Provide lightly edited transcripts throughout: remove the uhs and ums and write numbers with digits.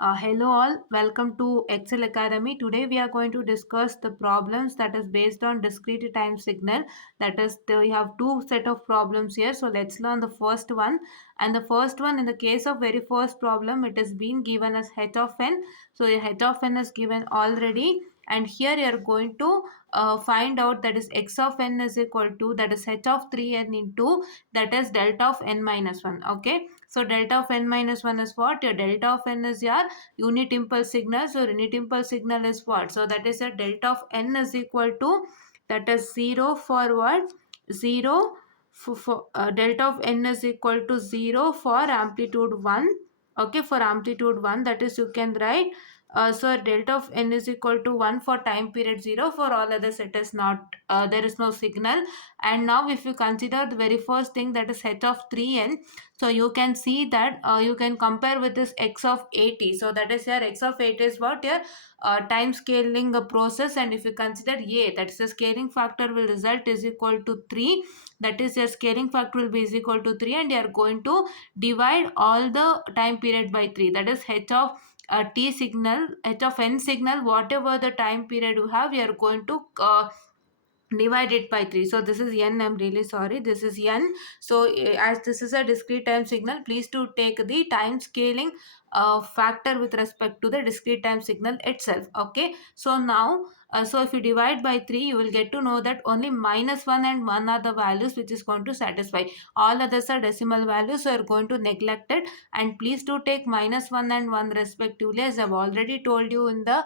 Hello all, welcome to Excel Academy. Today we are going to discuss the problems that is based on discrete time signal. That is, we have two set of problems here. So let's learn the first one. And the first one, in the case of very first problem, it is being given as h of n. So h of n is given already. And here you are going to find out that is x of n is equal to that is h of 3n into that is delta of n minus 1. Okay, so delta of n minus 1 is what? Your delta of n is your unit impulse signal. So unit impulse signal is what? So that is a delta of n is equal to that is 0 for what? 0 for delta of n is equal to 0 for amplitude 1. Okay, for amplitude 1, that is you can write so delta of n is equal to 1 for time period 0. For all others it is not, there is no signal. And now if you consider the very first thing, that is h of 3n, so you can see that you can compare with this x of 80. So that is here x of 8 is what? Your time scaling process. And if you consider a, that is the scaling factor will result is equal to 3. That is, your scaling factor will be is equal to 3, and you are going to divide all the time period by 3. That is h of t signal, h of n signal, whatever the time period you have, you are going to divide it by 3. So this is n, I'm really sorry, this is n. So as this is a discrete time signal, please to take the time scaling factor with respect to the discrete time signal itself. Okay, so now so if you divide by 3, you will get to know that only -1 and 1 are the values which is going to satisfy. All others are decimal values, so you are going to neglect it. And please to take -1 and 1 respectively, as I've already told you in the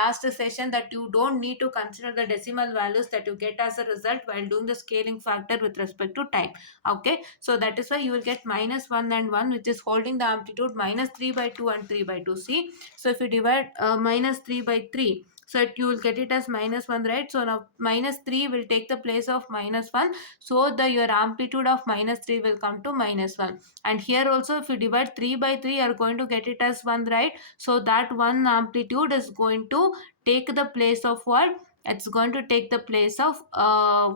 last session, that you don't need to consider the decimal values that you get as a result while doing the scaling factor with respect to time. Okay, so that is why you will get -1 and 1, which is holding the amplitude -3 by 2 and 3 by 2. See, so if you divide -3 by 3, so you will get it as -1, right? So now -3 will take the place of -1. So the your amplitude of -3 will come to -1. And here also, if you divide 3 by 3, you are going to get it as 1, right? So that one amplitude is going to take the place of what? It's going to take the place of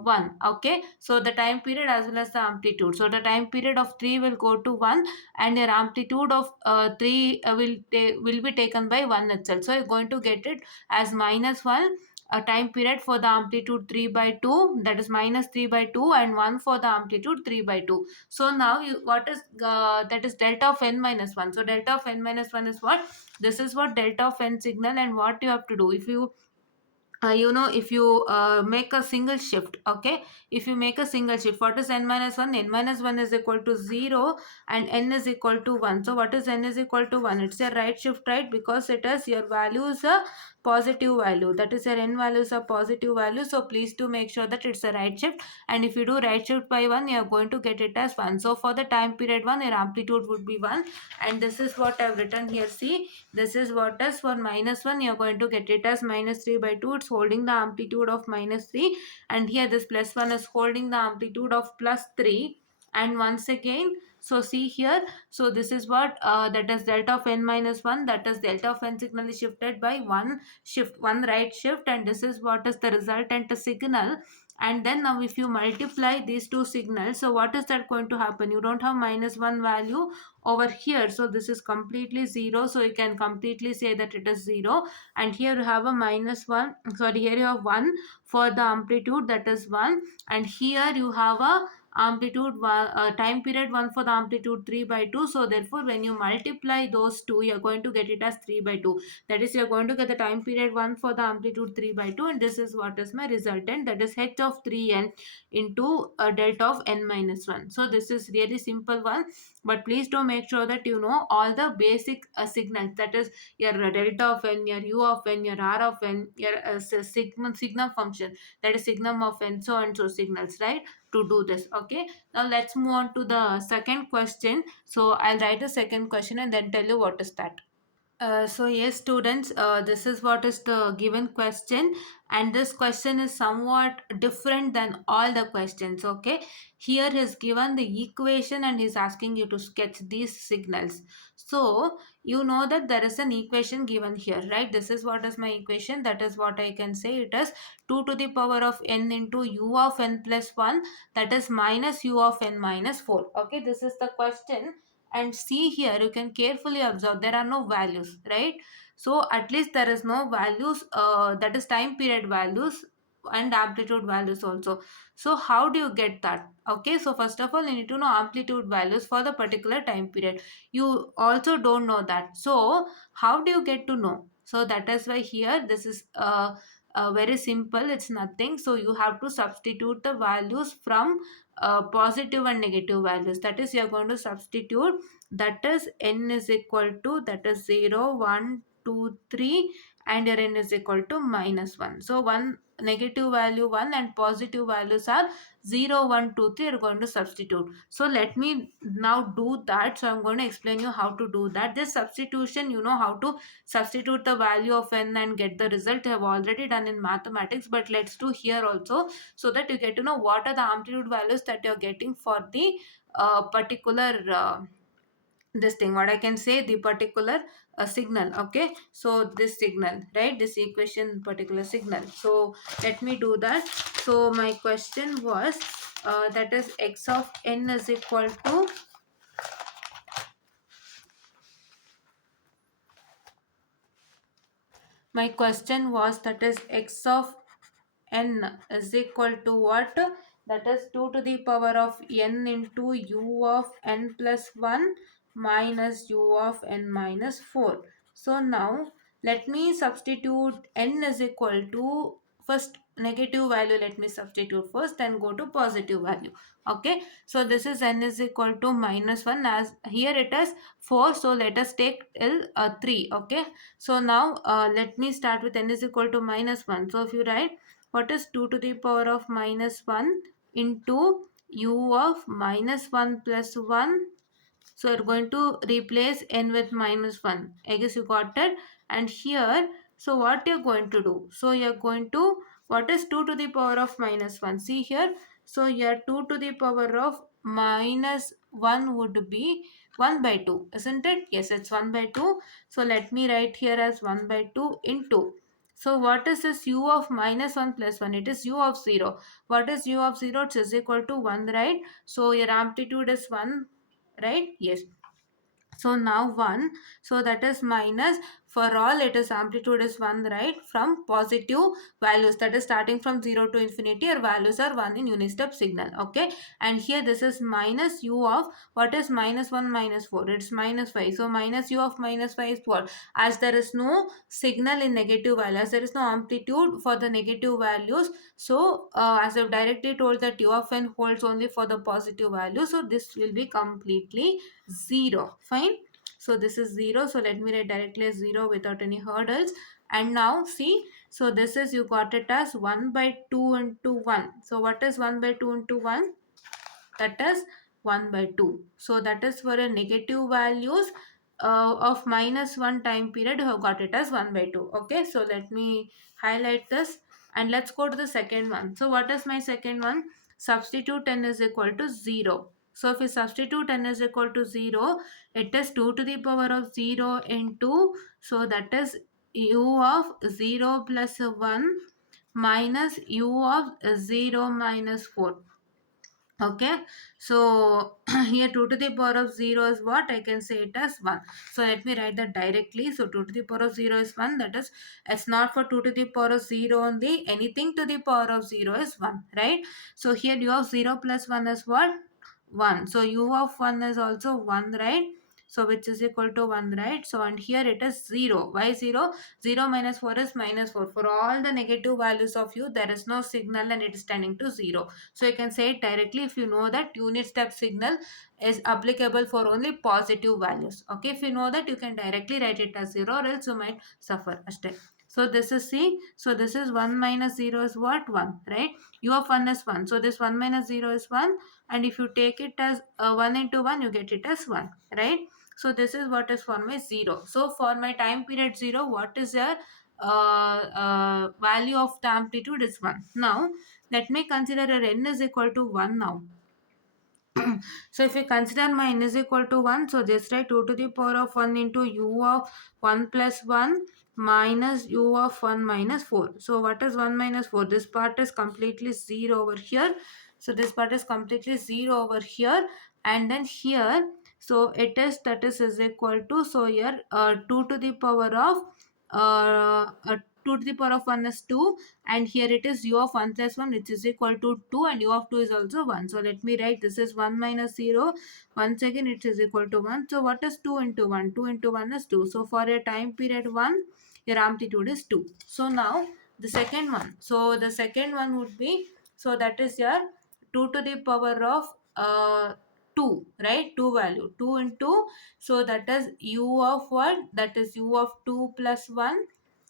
1. Okay, so the time period as well as the amplitude. So the time period of 3 will go to 1, and your amplitude of 3 will be taken by 1 itself. So you're going to get it as -1 a time period for the amplitude 3 by 2, that is -3 by 2, and 1 for the amplitude 3 by 2. So now you, what is that is delta of n minus 1. So delta of n minus 1 is what? This is what delta of n signal. And what you have to do, if you if you make a single shift. Okay, if you make a single shift, what is n minus 1? N minus 1 is equal to 0 and n is equal to 1. So what is n is equal to 1? It's a right shift, right? Because it is your value is a positive value, that is your n value is a positive value. So please do make sure that it's a right shift. And if you do right shift by 1, you are going to get it as 1. So for the time period 1, your amplitude would be 1. And this is what I've written here. See, this is what is for -1, you're going to get it as -3 by 2. It's holding the amplitude of -3. And here this +1 is holding the amplitude of +3. And once again, so see here, so this is what that is delta of n minus 1, that is delta of n signal is shifted by one shift, one right shift. And this is what is the resultant signal. And then now if you multiply these two signals, so what is that going to happen? You don't have -1 value over here, so this is completely 0. So you can completely say that it is 0. And here you have a -1, sorry, here you have 1 for the amplitude, that is 1. And here you have a amplitude time period 1 for the amplitude 3 by 2. So therefore when you multiply those two, you're going to get it as 3 by 2. That is, you're going to get the time period 1 for the amplitude 3 by 2. And this is what is my resultant, that is h of 3n into delta of n minus 1. So this is really simple one. But please do make sure that you know all the basic signals, that is your delta of n, your u of n, your r of n, your signum function, that is signum of n, so and so signals, right? To do this. Okay, now let's move on to the second question. So I'll write the second question and then tell you what is that. So yes, students, this is what is the given question, and this question is somewhat different than all the questions. Okay, here is given the equation and he's asking you to sketch these signals. So you know that there is an equation given here, right? This is what is my equation. That is what I can say. It is 2 to the power of n into u of n plus 1, that is minus u of n minus 4. Okay, this is the question. And see here, you can carefully observe there are no values, right? So at least there is no values, that is time period values and amplitude values also. So how do you get that? Okay, so first of all, you need to know amplitude values for the particular time period. You also don't know that. So how do you get to know? So that is why here this is very simple. It's nothing. So you have to substitute the values from positive and negative values. That is, you are going to substitute, that is n is equal to, that is 0, 1, 2, 3, and your n is equal to -1. So one negative value 1 and positive values are 0, 1, 2, 3 are going to substitute. So let me now do that. So I'm going to explain you how to do that. This substitution, you know how to substitute the value of n and get the result. I have already done in mathematics, but let's do here also, so that you get to know what are the amplitude values that you're getting for the particular this thing, what I can say, the particular signal. Okay, so this signal, right, this equation, particular signal. So let me do that. So my question was, that is x of n is equal to, my question was, that is x of n is equal to what? That is 2 to the power of n into u of n plus 1 minus u of n minus 4. So now let me substitute n is equal to, first negative value let me substitute first, then go to positive value. Okay, so this is n is equal to -1, as here it is 4, so let us take till 3. Okay, so now let me start with n is equal to -1. So if you write, what is 2 to the power of -1 into u of -1 plus 1. So you're going to replace n with -1. I guess you got it. And here, so what you're going to do? So you're going to, what is 2 to the power of -1? See here. So here 2 to the power of -1 would be 1 by 2, isn't it? Yes, it's 1 by 2. So let me write here as 1 by 2 into. So what is this u of -1 plus 1? It is u of 0. What is u of 0? It is equal to 1, right? So your amplitude is 1, right? Yes. So now 1, so that is minus, for all it is amplitude is 1, right, from positive values, that is starting from 0 to infinity, or values are 1 in unit step signal. Okay, and here this is minus u of, what is -1 minus 4? It's -5. So minus u of -5 is what? As there is no signal in negative values, there is no amplitude for the negative values. So as I've directly told that u of n holds only for the positive value, so this will be completely 0. Fine. So this is 0. So let me write directly as 0 without any hurdles. And now see, so this is, you got it as 1 by 2 into 1. So what is 1 by 2 into 1? That is 1 by 2. So that is for a negative values of -1 time period, you have got it as 1 by 2. Okay, so let me highlight this and let's go to the second one. So what is my second one? Substitute n is equal to 0. So if we substitute n is equal to 0, it is 2 to the power of 0 into, so that is u of 0 plus 1 minus u of 0 minus 4. Okay, so here 2 to the power of 0 is what? I can say it as 1. So let me write that directly. So 2 to the power of 0 is 1. That is, it's not for 2 to the power of 0 only. Anything to the power of 0 is 1, right? So here u of 0 plus 1 is what? 1. So u of 1 is also 1, right? So which is equal to 1, right? So and here it is 0. Why 0? 0 minus 4 is -4. For all the negative values of u, there is no signal and it is tending to 0. So you can say it directly if you know that unit step signal is applicable for only positive values. Okay, if you know that, you can directly write it as 0, or else you might suffer a step. So this is C. So this is 1 minus 0 is what? 1, right? U of 1 is 1. So this 1 minus 0 is 1. And if you take it as 1 into 1, you get it as 1, right? So this is what is for my 0. So for my time period 0, what is your value of the amplitude is 1. Now let me consider a n is equal to 1 now. So if we consider my n is equal to 1, so just write 2 to the power of 1 into u of 1 plus 1 minus u of 1 minus 4. So what is 1 minus 4? This part is completely 0 over here. So this part is completely 0 over here. And then here, So it is, that is equal to, so here 2 to the power of 2 to the power of 1 is 2, and here it is u of 1 plus 1, which is equal to 2, and u of 2 is also 1. So let me write, this is 1 minus 0. Once again it is equal to 1. So what is 2 into 1? 2 into 1 is 2. So for a time period 1, your amplitude is 2. So now the second one. So the second one would be, so that is your 2 to the power of 2, right? 2 value. 2 into, so that is u of 1, that is u of 2 plus 1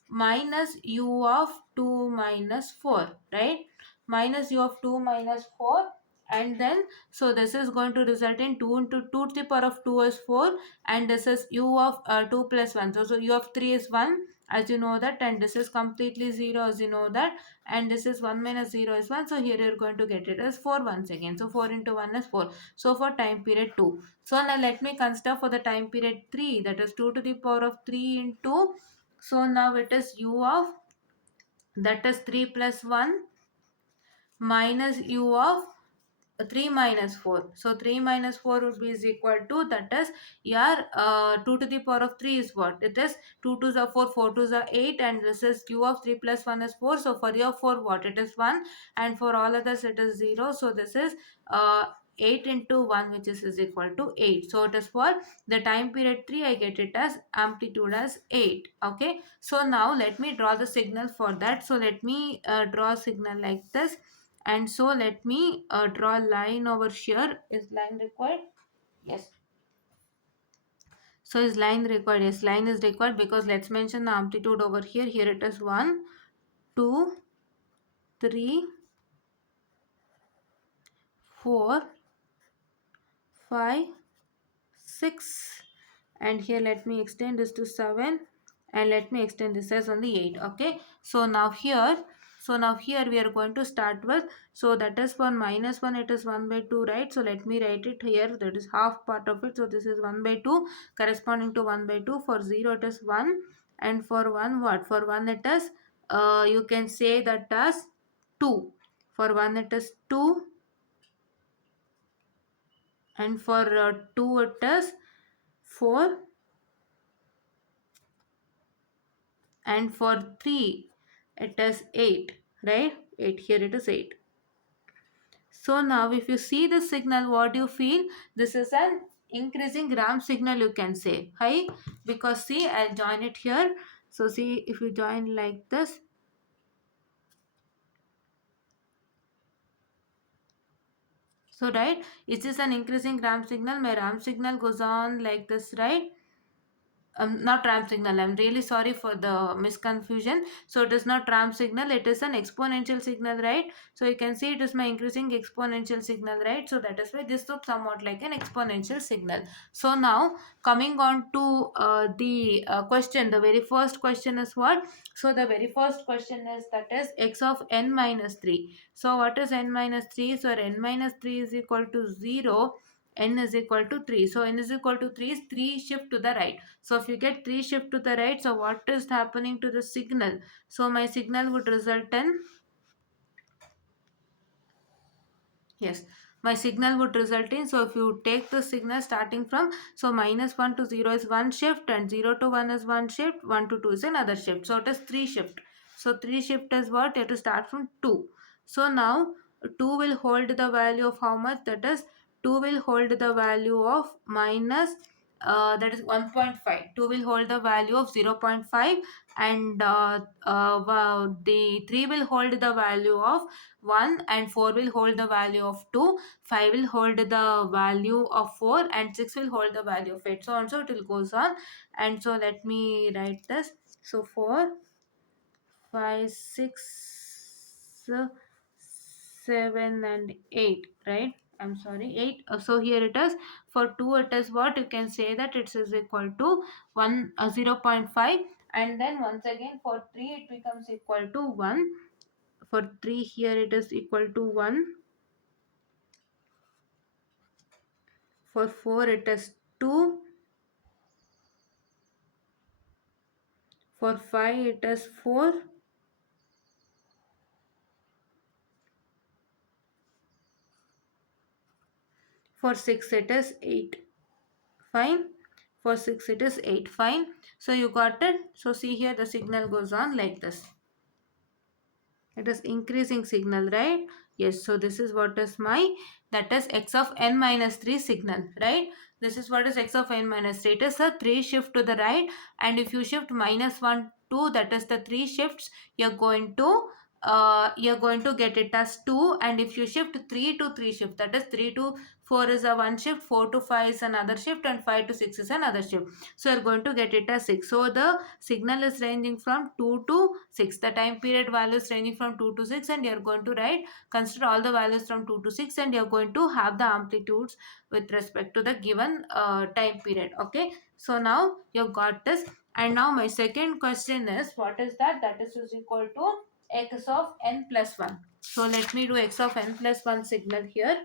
minus u of 2 minus 4, right? Minus u of 2 minus 4, and then so this is going to result in 2 into 2 to the power of 2 is 4, and this is u of 2 plus 1. So u of 3 is 1, as you know that, and this is completely 0, as you know that, and this is 1 minus 0 is 1. So here you're going to get it as 4 once again. So 4 into 1 is 4. So for time period 2. So now let me consider for the time period 3, that is 2 to the power of 3 into, so now it is u of, that is 3 plus 1 minus u of 3 minus 4. So 3 minus 4 would be is equal to, that is your 2 to the power of 3 is what? It is 2 2s are 4, 4 2s are 8, and this is q of 3 plus 1 is 4. So for your 4 what? It is 1, and for all others it is 0. So this is 8 into 1, which is equal to 8. So it is for the time period 3, I get it as amplitude as 8. Okay. So now let me draw the signal for that. So let me draw a signal like this. And so let me draw a line over here. Is line required? Yes. So is line required? Yes, line is required, because let's mention the amplitude over here. Here it is 1, 2, 3, 4, 5, 6, and here let me extend this to 7, and let me extend this as only 8. Okay, so now here, we are going to start with, so that is for minus 1, it is 1 by 2, right? So let me write it here, that is half part of it. So this is 1 by 2 corresponding to 1 by 2. For 0 it is 1, and for 1 what? For 1 it is you can say that as 2. For 1 it is 2, and for 2 it is 4, and for 3 it is 8, right? 8, here it is 8. So now if you see the signal, what do you feel? This is an increasing ramp signal, you can say. High, because see, I'll join it here. So see, if you join like this, so right, it is an increasing ramp signal. My ramp signal goes on like this, right? Not ramp signal, I'm really sorry for the misconfusion. So it is not ramp signal, it is an exponential signal, right? So you can see it is my increasing exponential signal, right? So that is why this looks somewhat like an exponential signal. So now coming on to the question, the very first question is what? So the very first question is, that is x of n minus 3. So what is n minus 3? So n minus 3 is equal to 0, n is equal to 3. So n is equal to 3 is 3 shift to the right. So if you get 3 shift to the right, so what is happening to the signal? So my signal would result in, yes, my signal would result in, so if you take the signal starting from, so minus 1 to 0 is one shift, and 0 to 1 is one shift, 1 to 2 is another shift. So it is 3 shift. So 3 shift is what? You have to start from 2. So now 2 will hold the value of how much? That is 2 will hold the value of minus that is 1.5. 2 will hold the value of 0.5, and the 3 will hold the value of 1, and 4 will hold the value of 2, 5 will hold the value of 4, and 6 will hold the value of 8. So on, so it will goes on. And so let me write this. So 4, 5, 6, 7 and 8, right? I'm sorry, 8. So here it is. For 2 it is what? You can say that it is equal to 0.5, and then once again for 3 it becomes equal to 1. For 3 here it is equal to 1. For 4 it is 2. For 5 it is 4. For 6 it is 8. Fine. For 6 it is 8. Fine. So you got it. So see here the signal goes on like this. It is increasing signal, right? Yes, so this is what is my, that is x of n minus 3 signal, right? This is what is x of n minus 3. It is a 3 shift to the right, and if you shift minus 1 2, that is the 3 shifts, you're going to get it as 2. And if you shift 3 to 3 shift, that is 3 to 4 is a one shift, 4 to 5 is another shift, and 5 to 6 is another shift. So you're going to get it as 6. So the signal is ranging from 2 to 6. The time period value is ranging from 2 to 6, and you're going to write, consider all the values from 2 to 6, and you're going to have the amplitudes with respect to the given time period. Okay, so now you got this. And now my second question is, what is that? That is equal to x of n plus 1. So let me do x of n plus 1 signal here.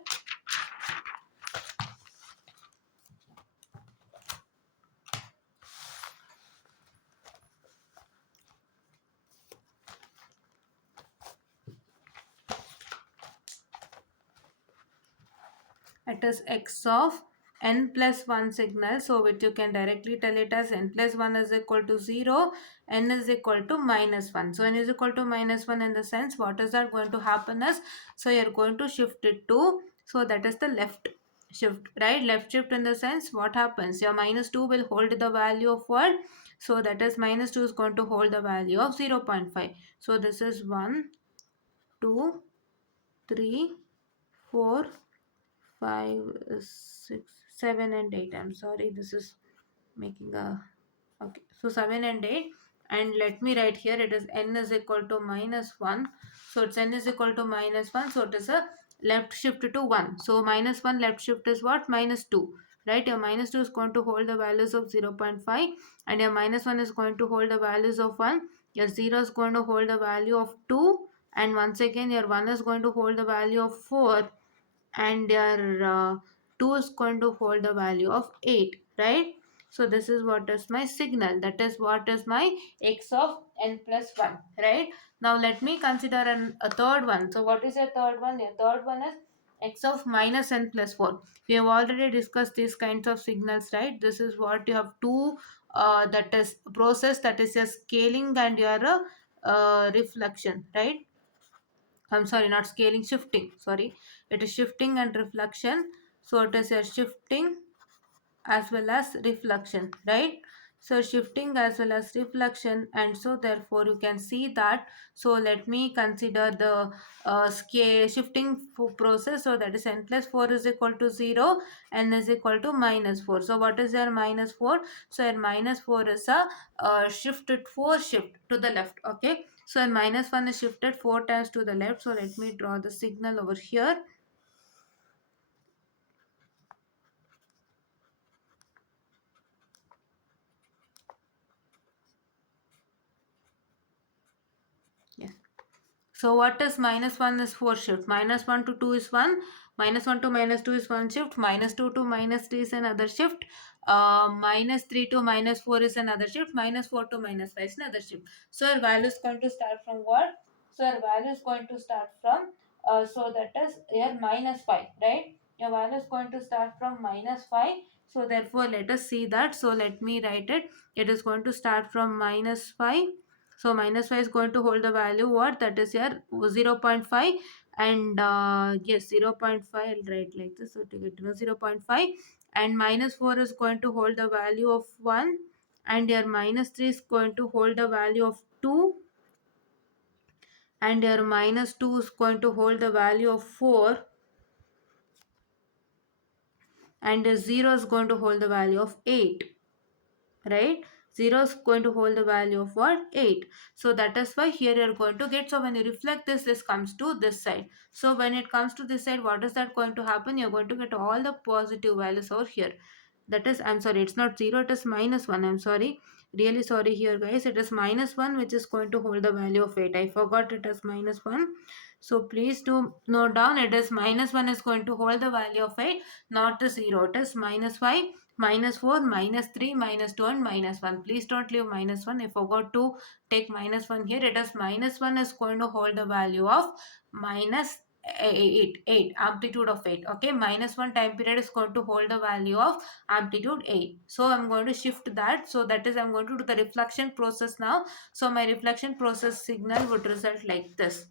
It is x of n plus 1 signal, so which you can directly tell it as n plus 1 is equal to 0, n is equal to minus 1. So n is equal to minus 1 in the sense, what is that going to happen is, so you're going to shift it to, so that is the left shift, right? Left shift in the sense, what happens? Your minus 2 will hold the value of what? So that is minus 2 is going to hold the value of 0 0.5. So this is 1, 2, 3, 4, 5, 6, 7 and 8. I'm sorry, this is making a, okay, so 7 and 8. And let me write here, it is n is equal to minus 1. So it's n is equal to minus 1, so it is a left shift to 1. So minus 1 left shift is what? Minus 2, right? Your minus 2 is going to hold the values of 0 0.5, and your minus 1 is going to hold the values of 1. Your 0 is going to hold the value of 2, and once again your 1 is going to hold the value of 4, and your 2 is going to hold the value of 8, right? So this is what is my signal, that is what is my x of n plus 1, right? Now let me consider a third one. So what is a third one? A third one is x of minus n plus 4. We have already discussed these kinds of signals, right? This is what you have two, that is process, that is a scaling and your reflection, right? I'm sorry, not scaling, shifting. Sorry, it is shifting and reflection. So it is a shifting as well as reflection, right? So shifting as well as reflection, and so therefore you can see that. So let me consider the scale shifting process. So that is n plus 4 is equal to 0, n is equal to minus 4. So what is your minus 4? So your minus 4 is a shifted 4 shift to the left. Okay, so n minus 1 is shifted 4 times to the left. So let me draw the signal over here. Yes. So what is minus 1 is 4 shift. Minus 1 to 2 is 1. Minus 1 to minus 2 is 1 shift. Minus 2 to minus 3 is another shift. Minus 3 to minus 4 is another shift. Minus 4 to minus 5 is another shift. So our value is going to start from what? So our value is going to start from, so that is here minus 5, right? Your value is going to start from minus 5. So therefore let us see that. So let me write it. It is going to start from minus 5. So minus 5 is going to hold the value what? That is here 0 0.5, and yes, 0 0.5, I'll write like this. So to get to know 0 0.5, and minus 4 is going to hold the value of 1, and your minus 3 is going to hold the value of 2, and your minus 2 is going to hold the value of 4, and your 0 is going to hold the value of 8, right? 0 is going to hold the value of what? 8. So that is why here you're going to get, so when you reflect this comes to this side. So when it comes to this side, what is that going to happen? You're going to get all the positive values over here. That is, I'm sorry, it's not 0, it is minus 1. I'm sorry, really sorry here guys. It is minus 1 which is going to hold the value of 8. I forgot it as minus 1. So please do note down, it is minus 1 is going to hold the value of 8, not the 0. It is minus 5, minus 4, minus 3, minus 2 and minus 1. Please don't leave minus 1. I forgot to take minus 1 here. It is minus 1 is going to hold the value of minus 8 amplitude of 8. Okay, minus 1 time period is going to hold the value of amplitude 8. So I'm going to shift that. So that is, I'm going to do the reflection process now. So my reflection process signal would result like this.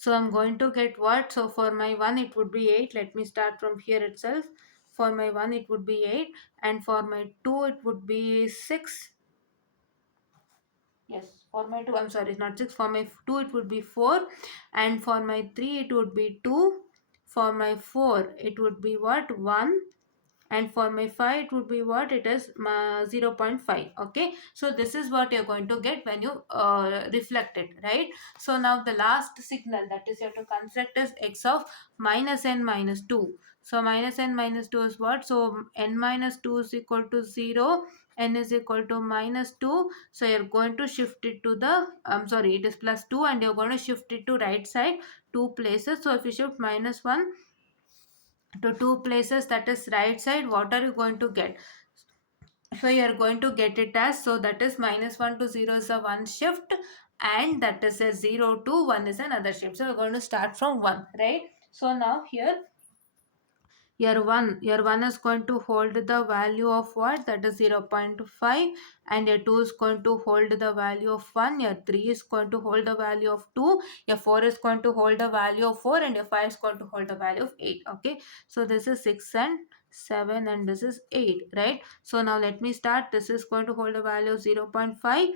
So I'm going to get what? So for my 1 it would be 8. Let me start from here itself. For my 1 it would be 8, and for my 2 it would be 6. Yes, for my 2, I'm sorry, it's not 6. For my 2 it would be 4, and for my 3 it would be 2. For my 4 it would be what? 1, and for my 5 it would be what? It is 0 0.5. Okay, so this is what you're going to get when you reflect it, right? So now the last signal, that is, you have to construct is x of minus n minus 2. So minus n minus 2 is what? So n minus 2 is equal to 0, n is equal to minus 2. So you're going to shift it to the, I'm sorry, it is plus 2, and you're going to shift it to right side 2 places. So if you shift minus 1 to 2 places, that is right side, what are you going to get? So you are going to get it as, so that is minus 1 to 0 is a one shift, and that is a 0 to 1 is another shift. So we're going to start from 1, right? So now here, your 1 is going to hold the value of what? That is 0 0.5, and your 2 is going to hold the value of 1, your 3 is going to hold the value of 2, your 4 is going to hold the value of 4, and your 5 is going to hold the value of 8. Okay, so this is 6 and 7, and this is 8, right? So now let me start. This is going to hold the value of 0 0.5,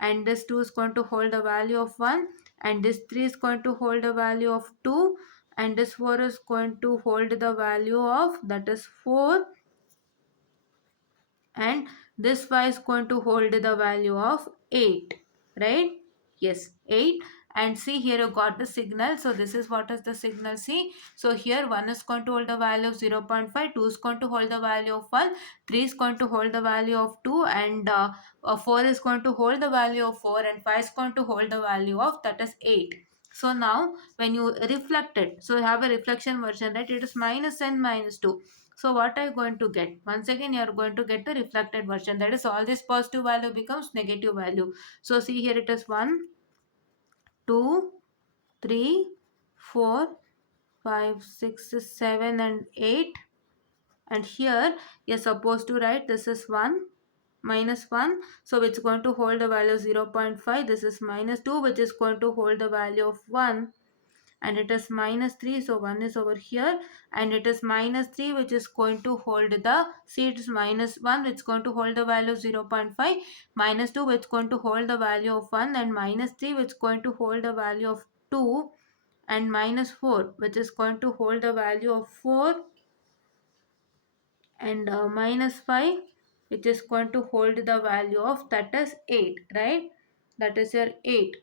and this 2 is going to hold the value of 1, and this 3 is going to hold the value of 2, and this 4 is going to hold the value of, that is 4, and this 5 is going to hold the value of 8, right? Yes, 8. And see, here you got the signal. So this is what is the signal. See, so here 1 is going to hold the value of 0 0.5, 2 is going to hold the value of 1, 3 is going to hold the value of 2, and 4 is going to hold the value of 4, and 5 is going to hold the value of, that is 8. So now when you reflect it, so you have a reflection version, right? It is minus n minus 2. So what are you going to get? Once again, you are going to get the reflected version. That is, all this positive value becomes negative value. So see, here it is 1, 2, 3, 4, 5, 6, 7, and 8. And here you're supposed to write this is 1 minus 1. So it's going to hold the value of 0 0.5. This is minus 2, which is going to hold the value of 1, and it is minus 3, so 1 is over here, and it is minus 3, which is going to hold the, see, it is minus 1, which is going to hold the value of 0 0.5, minus 2, which is going to hold the value of 1, and minus 3, which is going to hold the value of 2, and minus 4, which is going to hold the value of 4, and minus 5, which is going to hold the value of, that is 8, right? That is your 8.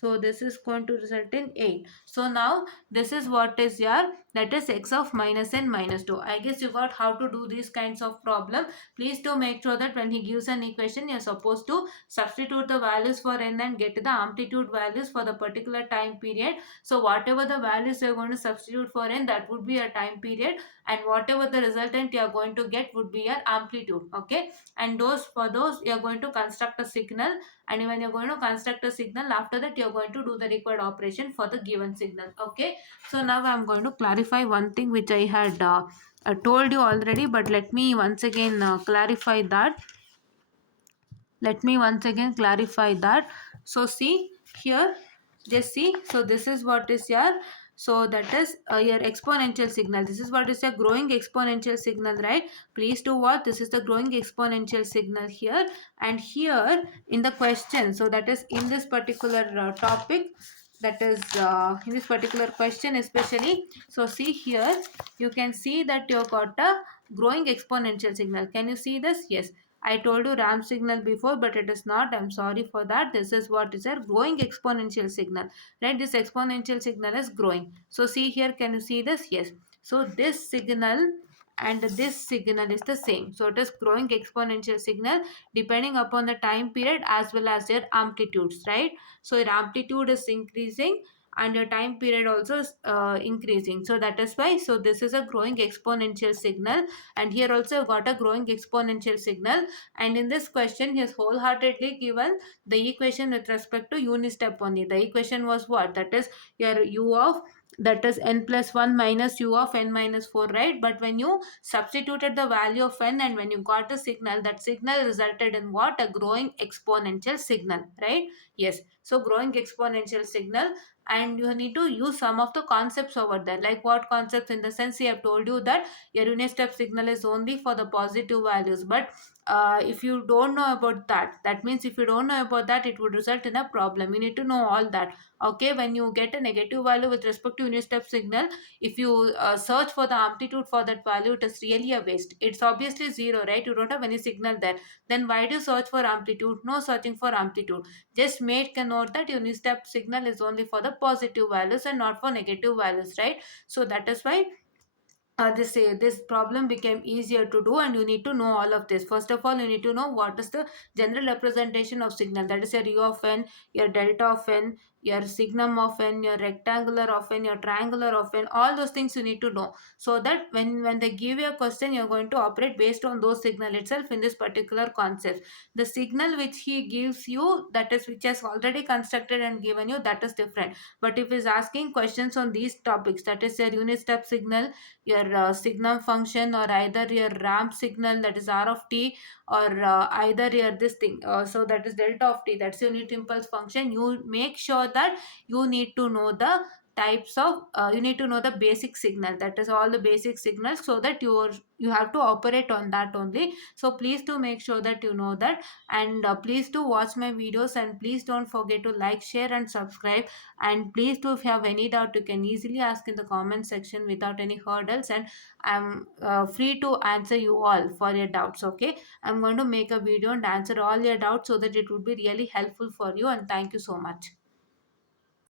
So this is going to result in 8. So now this is what is your, that is x of minus n minus 2. I guess you got how to do these kinds of problem. Please do make sure that when he gives an equation, you are supposed to substitute the values for n and get the amplitude values for the particular time period. So whatever the values you are going to substitute for n, that would be a time period, and whatever the resultant you are going to get would be your amplitude. Okay, and those, for those you are going to construct a signal, and when you're going to construct a signal, after that you're going to do the required operation for the given signal. Okay, so now I'm going to clarify one thing which I had told you already, but let me once again clarify that. So see here, just see, so this is what is your, so that is your exponential signal. This is what is a growing exponential signal, right? Please do what, this is the growing exponential signal here, and here in the question, so that is in this particular topic, that is in this particular question especially. So see here, you can see that you got a growing exponential signal. Can you see this? Yes, I told you ramp signal before, but it is not. I'm sorry for that. This is what is a growing exponential signal, right? This exponential signal is growing. So see here, can you see this? Yes. So this signal and this signal is the same. So it is growing exponential signal depending upon the time period as well as their amplitudes, right? So your amplitude is increasing and your time period also is increasing. So that is why, so this is a growing exponential signal, and here also I've got a growing exponential signal. And in this question he has wholeheartedly given the equation with respect to unit step only. The equation was what? That is your u of, that is n plus 1 minus u of n minus 4, right? But when you substituted the value of n and when you got the signal, that signal resulted in what? A growing exponential signal, right? Yes, so growing exponential signal. And you need to use some of the concepts over there. Like what concepts? In the sense, I have told you that your unit step signal is only for the positive values. But if you don't know about that, that means if you don't know about that, it would result in a problem. You need to know all that. Okay, when you get a negative value with respect to unit step signal, if you search for the amplitude for that value, it is really a waste. It's obviously zero, right? You don't have any signal there. Then why do you search for amplitude? No searching for amplitude. Just make a note that unit step signal is only for the positive values and not for negative values, right? So that is why this problem became easier to do, and you need to know all of this. First of all, you need to know what is the general representation of signal. That is your u of n, your delta of n, your signum of n, your rectangular of n, your triangular of n. All those things you need to know, so that when they give you a question, you're going to operate based on those signal itself in this particular concept. The signal which he gives you, that is which has already constructed and given you, that is different. But if he's asking questions on these topics, that is your unit step signal, your signum function, or either your ramp signal, that is r of t, or either your this thing, so that is delta of t, that's your unit impulse function. You make sure that you need to know the types of you need to know the basic signal, that is all the basic signals, so that you have to operate on that only. So please do make sure that you know that. And please do watch my videos, and please don't forget to like, share and subscribe. And please do, if you have any doubt, you can easily ask in the comment section without any hurdles, and I'm free to answer you all for your doubts. Okay, I'm going to make a video and answer all your doubts, so that it would be really helpful for you. And thank you so much.